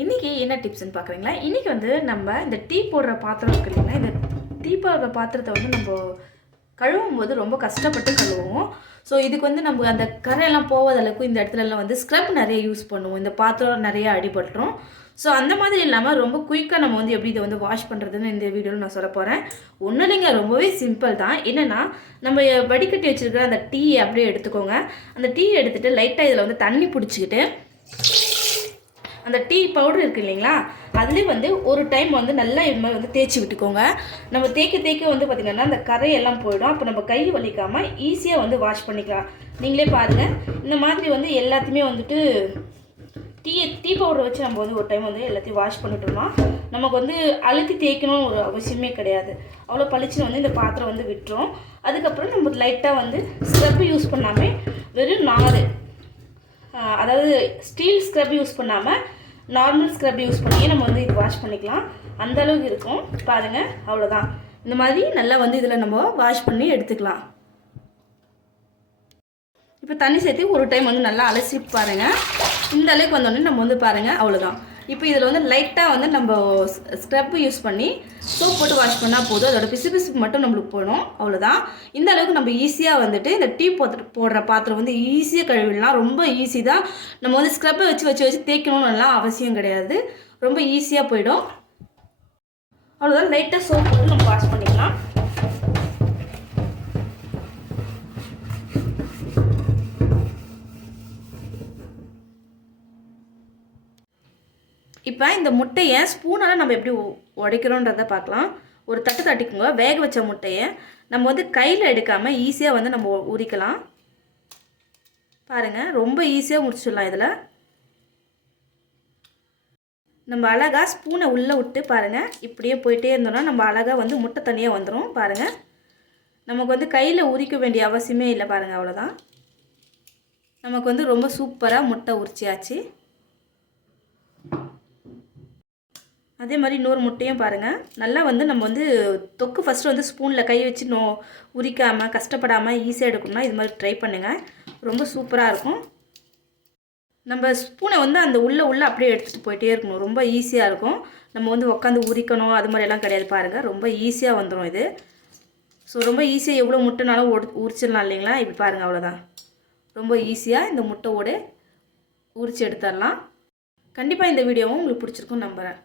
இன்றைக்கி என்ன டிப்ஸ்ன்னு பார்க்குறீங்களா? இன்றைக்கி வந்து நம்ம இந்த டீ போடுற பாத்திரம் இருக்குது இல்லைங்களா, இந்த டீ போடுற பாத்திரத்தை வந்து நம்ம கழுவும் போது ரொம்ப கஷ்டப்பட்டு கழுவுவோம். ஸோ இதுக்கு வந்து நம்ம அந்த கரையெல்லாம் போகாத அளவுக்கு இந்த இடத்துலலாம் வந்து ஸ்க்ரப் நிறைய யூஸ் பண்ணுவோம். இந்த பாத்திரம் நிறைய அடிபட்டுரும். ஸோ அந்த மாதிரி இல்லாமல் ரொம்ப குயிக்காக நம்ம வந்து எப்படி இதை வந்து வாஷ் பண்ணுறதுன்னு இந்த வீடியோவில் நான் சொல்ல போகிறேன். ஒன்றும் இல்லைங்க, ரொம்பவே சிம்பிள் தான். என்னென்னா, நம்ம வடிகட்டி வச்சுருக்கிற அந்த டீயை அப்படியே எடுத்துக்கோங்க. அந்த டீயை எடுத்துகிட்டு லைட்டாக இதில் வந்து தண்ணி பிடிச்சிக்கிட்டு அந்த டீ பவுடர் இருக்குது இல்லைங்களா, அதுலேயே வந்து ஒரு டைம் வந்து நல்லா இது மாதிரி வந்து தேய்ச்சி விட்டுக்கோங்க. நம்ம தேய்க்க வந்து பார்த்திங்கன்னா அந்த கரையெல்லாம் போயிடும். அப்போ நம்ம கை வலிக்காமல் ஈஸியாக வந்து வாஷ் பண்ணிக்கலாம். நீங்களே பாருங்கள், இந்த மாதிரி வந்து எல்லாத்தையுமே வந்துட்டு டீ பவுடர் வச்சு நம்ம வந்து ஒரு டைம் வந்து எல்லாத்தையும் வாஷ் பண்ணிட்டோம்னா நமக்கு வந்து அழுத்தி தேய்க்கணும்னு ஒரு அவசியமே கிடையாது. அவ்வளோ பளிச்சுன்னு வந்து இந்த பாத்திரம் வந்து விட்டுரும். அதுக்கப்புறம் நம்ம லைட்டாக வந்து ஸ்க்ரப் யூஸ் பண்ணாமல் வெறும் நார், அதாவது ஸ்டீல் ஸ்க்ரப் யூஸ் பண்ணாமல் நார்மல் ஸ்க்ரப் யூஸ் பண்ணியே நம்ம வந்து இது வாஷ் பண்ணிக்கலாம். அந்தளவுக்கு இருக்கும் பாருங்கள். அவ்வளோதான். இந்த மாதிரி நல்லா வந்து இதில் நம்ம வாஷ் பண்ணி எடுத்துக்கலாம். இப்போ தண்ணி சேர்த்து ஒரு டைம் வந்து நல்லா அலசி பாருங்கள். இந்த அளவுக்கு வந்தோடனே நம்ம வந்து பாருங்கள், அவ்வளோதான். இப்போ இதில் வந்து லைட்டாக வந்து நம்ம ஸ்க்ரப் யூஸ் பண்ணி சோப் போட்டு வாஷ் பண்ணால் போதும். அதோட பிசு மட்டும் நம்மளுக்கு போயிடும். அவ்வளோதான். இந்த அளவுக்கு நம்ம ஈஸியாக வந்துட்டு இந்த டீ போடுற பாத்திரம் வந்து ஈஸியாக கழுவிடலாம். ரொம்ப ஈஸி தான். நம்ம வந்து ஸ்க்ரப்பை வச்சு தேய்க்கணும்னுலாம் அவசியம் கிடையாது. ரொம்ப ஈஸியாக போயிடும். அவ்வளோதான். லைட்டாக சோப் போட்டு நம்ம வாஷ் பண்ணிக்கலாம். இப்போ இந்த முட்டையை ஸ்பூனால் நம்ம எப்படி உடைக்கிறோன்றதை பார்க்கலாம். ஒரு தட்டு தட்டிக்குங்க. வேக வச்ச முட்டையை நம்ம வந்து கையில் எடுக்காமல் ஈஸியாக வந்து நம்ம உரிக்கலாம். பாருங்கள், ரொம்ப ஈஸியாக முடிச்சிடலாம். இதில் நம்ம அழகாக ஸ்பூனை உள்ளே விட்டு பாருங்கள், இப்படியே போயிட்டே இருந்தோம்னா நம்ம அழகாக வந்து முட்டை தனியாக வந்துடும். பாருங்கள், நமக்கு வந்து கையில் உரிக்க வேண்டிய அவசியமே இல்லை. பாருங்கள், அவ்வளோதான். நமக்கு வந்து ரொம்ப சூப்பராக முட்டை உரிச்சியாச்சு. அதே மாதிரி இன்னொரு முட்டையும் பாருங்கள். நல்லா வந்து நம்ம வந்து தொக்கு ஃபஸ்ட்டு வந்து ஸ்பூனில் கை வச்சு உரிக்காமல் கஷ்டப்படாமல் ஈஸியாக எடுக்கணும்னா இது மாதிரி ட்ரை பண்ணுங்கள். ரொம்ப சூப்பராக இருக்கும். நம்ம ஸ்பூனை வந்து அந்த உள்ளே அப்படியே எடுத்துகிட்டு போயிட்டே இருக்கணும். ரொம்ப ஈஸியாக இருக்கும். நம்ம வந்து உட்காந்து உரிக்கணும் அது மாதிரியெல்லாம் கிடையாது. பாருங்கள், ரொம்ப ஈஸியாக வந்துடும் இது. ஸோ ரொம்ப ஈஸியாக எவ்வளோ முட்டைனாலும் உரிச்சிடலாம் இல்லைங்களா. இப்படி பாருங்கள், அவ்வளோதான். ரொம்ப ஈஸியாக இந்த முட்டையோடு உரித்து எடுத்துடலாம். கண்டிப்பாக இந்த வீடியோவும் உங்களுக்கு பிடிச்சிருக்குன்னு நம்புகிறேன்.